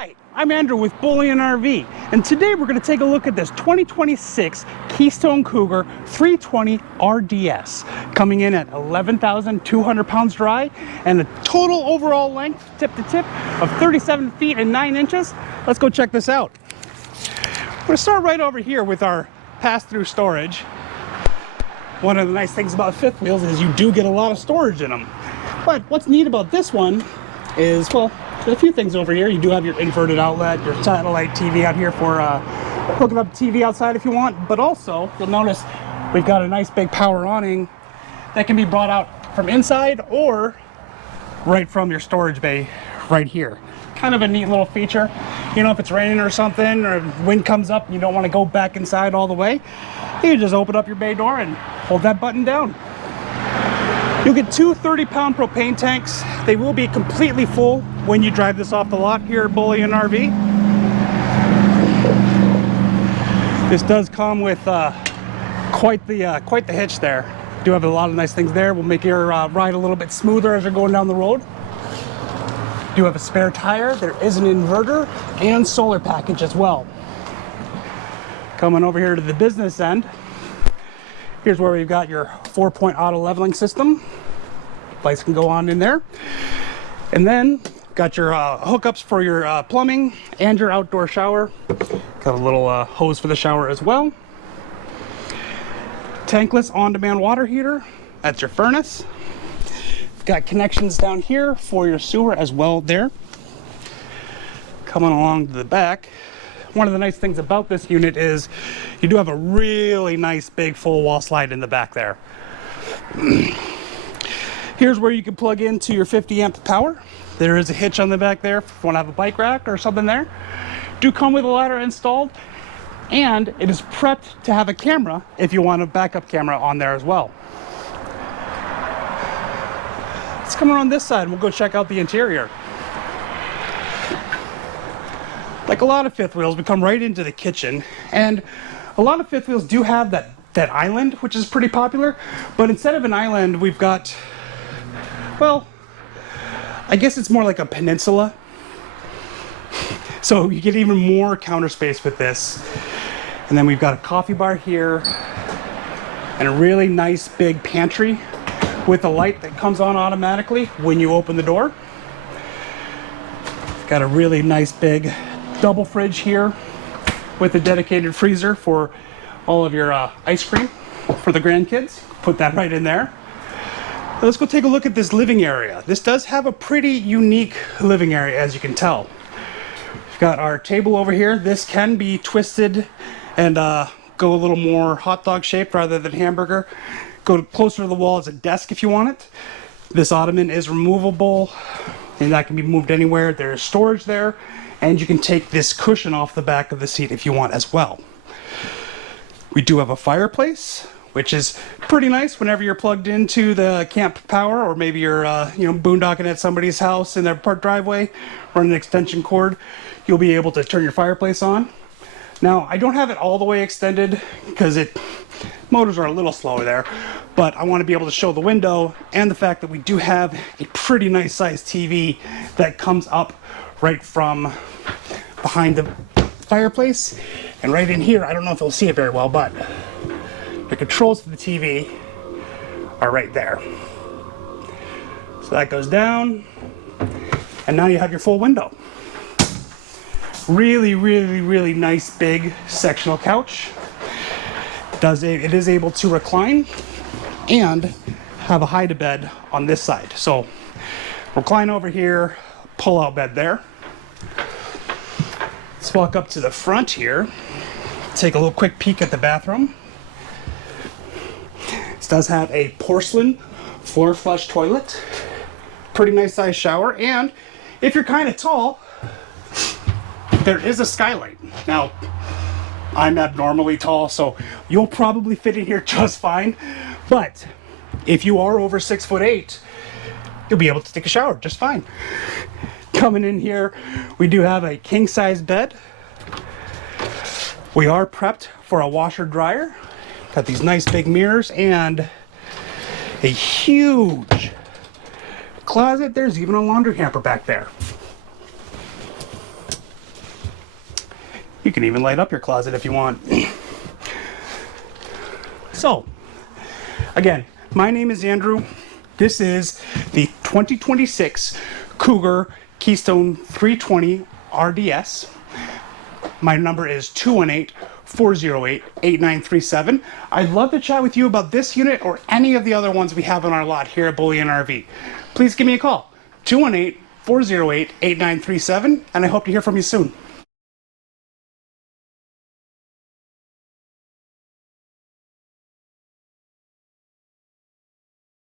Hi, I'm Andrew with Bullion RV, and today we're going to take a look at this 2026 Keystone Cougar 320RDS, coming in at 11,200 pounds dry and a total overall length, tip to tip, of 37 feet and 9 inches. Let's go check this out. We're going to start right over here with our pass-through storage. One of the nice things about fifth wheels is you do get a lot of storage in them. But what's neat about this one is, well, there's a few things over here. You do have your inverted outlet, your satellite TV out here for hooking up the TV outside if you want. But also, you'll notice we've got a nice big power awning that can be brought out from inside or right from your storage bay right here. Kind of a neat little feature. You know, if it's raining or something, or wind comes up and you don't want to go back inside all the way, you can just open up your bay door and hold that button down. You'll get two 30-pound propane tanks. They will be completely full when you drive this off the lot here at Bullion RV. This does come with quite the hitch there. Do have a lot of nice things there. Will make your ride a little bit smoother as you're going down the road. Do have a spare tire. There is an inverter and solar package as well. Coming over here to the business end, here's where we've got your 4-point auto leveling system. Lights can go on in there. And then got your hookups for your plumbing and your outdoor shower. Got a little hose for the shower as well. Tankless on-demand water heater. That's your furnace. Got connections down here for your sewer as well there. Coming along to the back, one of the nice things about this unit is you do have a really nice big full wall slide in the back there. Here's where you can plug into your 50 amp power. There is a hitch on the back there if you want to have a bike rack or something there. Do come with a ladder installed, and it is prepped to have a camera if you want a backup camera on there as well. Let's come around this side and we'll go check out the interior. Like a lot of fifth wheels, we come right into the kitchen, and a lot of fifth wheels do have that island, which is pretty popular, but instead of an island, we've got, well, I guess it's more like a peninsula. So you get even more counter space with this. And then we've got a coffee bar here and a really nice big pantry with a light that comes on automatically when you open the door. Got a really nice big double fridge here with a dedicated freezer for all of your ice cream for the grandkids. Put that right in there. Let's go take a look at this living area. This does have a pretty unique living area, as you can tell. We've got our table over here. This can be twisted and go a little more hot dog shaped rather than hamburger. Go closer to the wall as a desk if you want it. This ottoman is removable and that can be moved anywhere. There's storage there, and you can take this cushion off the back of the seat if you want as well. We do have a fireplace, which is pretty nice whenever you're plugged into the camp power, or maybe you're boondocking at somebody's house in their driveway, run an extension cord. You'll be able to turn your fireplace on. Now, I don't have it all the way extended because motors are a little slower there, but I want to be able to show the window and the fact that we do have a pretty nice sized TV that comes up right from behind the fireplace. And right in here, I don't know if you'll see it very well, but the controls for the TV are right there. So that goes down, and now you have your full window. Really, really, really nice big sectional couch. It is able to recline and have a hide-a-bed on this side. So recline over here, pull out bed there. Let's walk up to the front here. Take a little quick peek at the bathroom. This does have a porcelain floor flush toilet. Pretty nice size shower, and if you're kind of tall, there is a skylight. Now, I'm abnormally tall, so you'll probably fit in here just fine. But if you are over 6'8", you'll be able to take a shower just fine. Coming in here, we do have a king size bed. We are prepped for a washer dryer. Got these nice big mirrors and a huge closet. There's even a laundry hamper back there. You can even light up your closet if you want. So, again, my name is Andrew. This is the 2026 Cougar Keystone 320RDS. My number is 218-408-8937. I'd love to chat with you about this unit or any of the other ones we have on our lot here at Bullion RV. Please give me a call, 218-408-8937, and I hope to hear from you soon.